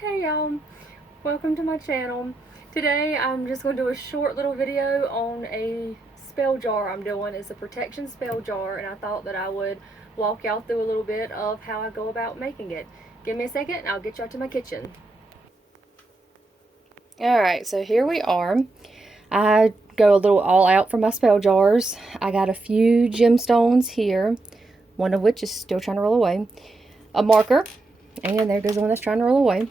Hey y'all, welcome to my channel. Today I'm just going to do a short little video on a spell jar I'm doing. It's a protection spell jar, and I thought that I would walk y'all through a little bit of how I go about making it. Give me a second and I'll get y'all to my kitchen. Alright, so here we are. I go a little all out for my spell jars. I got a few gemstones here, one of which is still trying to roll away. A marker, and there goes the one that's trying to roll away.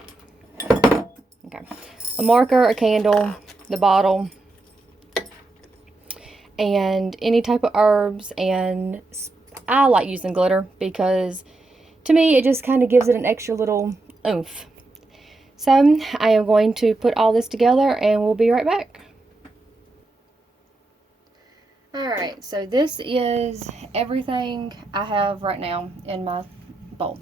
Okay. A marker, a candle, the bottle, and any type of herbs. And I like using glitter because to me it just kind of gives it an extra little oomph. So I am going to put all this together and we'll be right back. Alright, so this is everything I have right now in my bowl.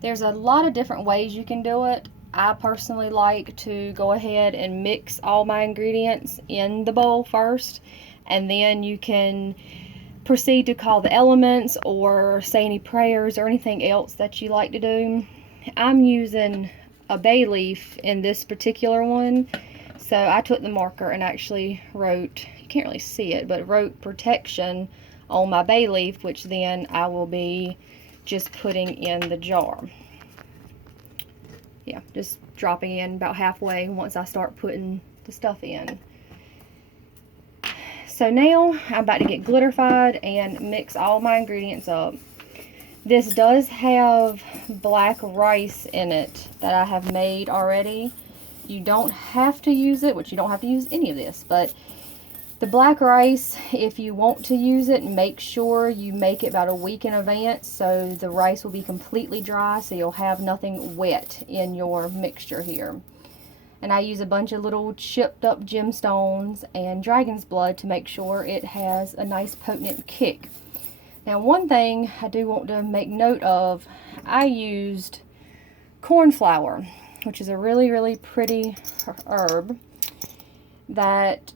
There's a lot of different ways you can do it. I personally like to go ahead and mix all my ingredients in the bowl first, and then you can proceed to call the elements or say any prayers or anything else that you like to do. I'm using a bay leaf in this particular one, so I took the marker and actually wrote, you can't really see it, but wrote protection on my bay leaf, which then I will be just putting in the jar. Yeah, just dropping in about halfway once I start putting the stuff in. So now I'm about to get glitterified and mix all my ingredients up. This does have black rice in it that I have made already. You don't have to use it, which you don't have to use any of this, but the black rice, if you want to use it, make sure you make it about a week in advance so the rice will be completely dry, so you'll have nothing wet in your mixture here. And I use a bunch of little chipped up gemstones and dragon's blood to make sure it has a nice potent kick. Now, one thing I do want to make note of, I used cornflower, which is a really pretty herb that,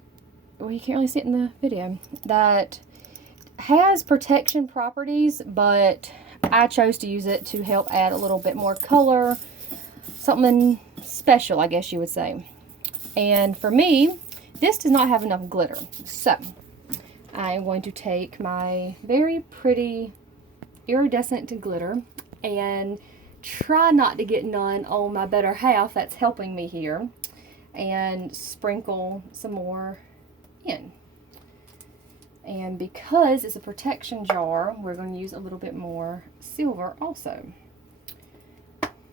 well, you can't really see it in the video, that has protection properties, but I chose to use it to help add a little bit more color, something special, I guess you would say. And for me, this does not have enough glitter, so I am going to take my very pretty iridescent glitter and try not to get none on my better half that's helping me here, and sprinkle some more in. And because it's a protection jar, we're going to use a little bit more silver also.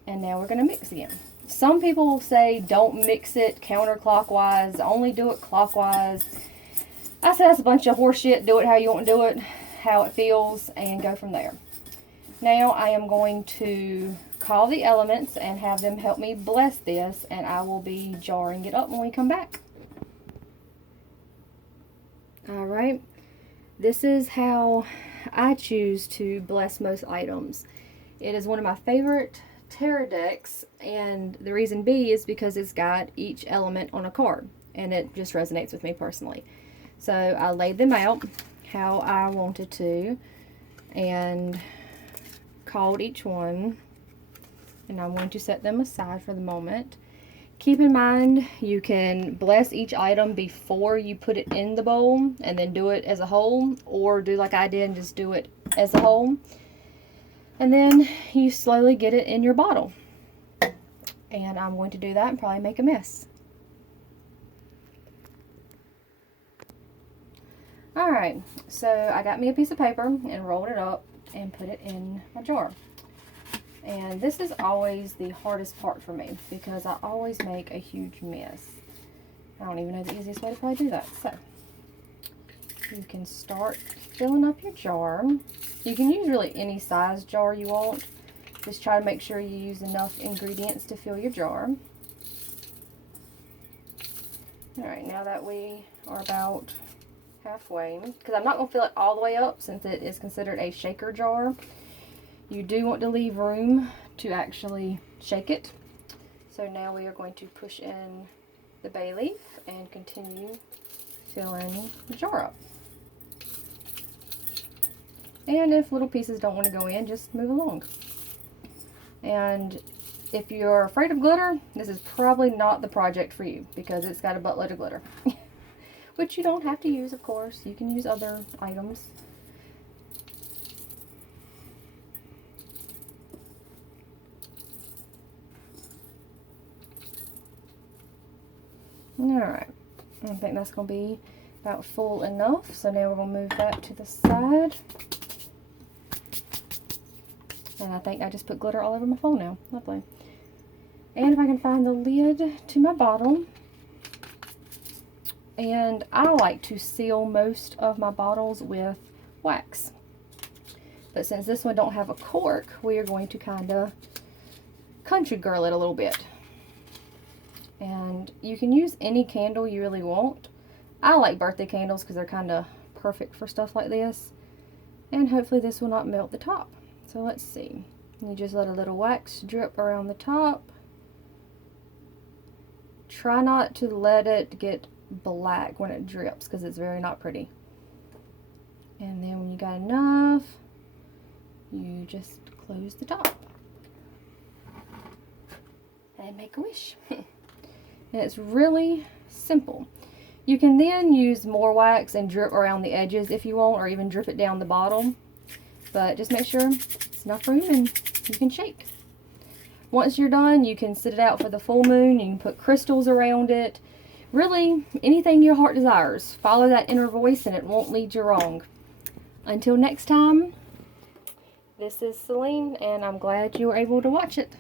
And now we're going to mix again. Some people say don't mix it counterclockwise, only do it clockwise. I say that's a bunch of horse shit. Do it how you want to do it, how it feels, and go from there. Now I am going to call the elements and have them help me bless this, and I will be jarring it up when we come back. Alright, this is how I choose to bless most items. It is one of my favorite tarot decks, and the reason be is because it's got each element on a card, and it just resonates with me personally. So I laid them out how I wanted to and called each one, and I'm going to set them aside for the moment. Keep in mind, you can bless each item before you put it in the bowl and then do it as a whole, or do like I did and just do it as a whole. And then you slowly get it in your bottle. And I'm going to do that and probably make a mess. Alright, so I got me a piece of paper and rolled it up and put it in my jar. And this is always the hardest part for me because I always make a huge mess. I don't even know the easiest way to probably do that. So you can start filling up your jar. You can use really any size jar you want. Just try to make sure you use enough ingredients to fill your jar. Alright, now that we are about halfway, because I'm not going to fill it all the way up since it is considered a shaker jar. You do want to leave room to actually shake it. So now we are going to push in the bay leaf and continue filling the jar up. And if little pieces don't want to go in, just move along. And if you're afraid of glitter, this is probably not the project for you because it's got a buttload of glitter. Which you don't have to use, of course. You can use other items. Alright, I think that's going to be about full enough. So now we're going to move that to the side. And I think I just put glitter all over my phone now. Lovely. And if I can find the lid to my bottle. And I like to seal most of my bottles with wax. But since this one don't have a cork, we are going to kind of country girl it a little bit. And you can use any candle you really want. I like birthday candles because they're kind of perfect for stuff like this. And hopefully this will not melt the top. So let's see. You just let a little wax drip around the top. Try not to let it get black when it drips because it's very not pretty. And then when you got enough, you just close the top. And make a wish. And it's really simple. You can then use more wax and drip around the edges if you want, or even drip it down the bottom. But just make sure it's enough room and you can shake. Once you're done, you can sit it out for the full moon. You can put crystals around it. Really, anything your heart desires. Follow that inner voice and it won't lead you wrong. Until next time, this is Celine, and I'm glad you were able to watch it.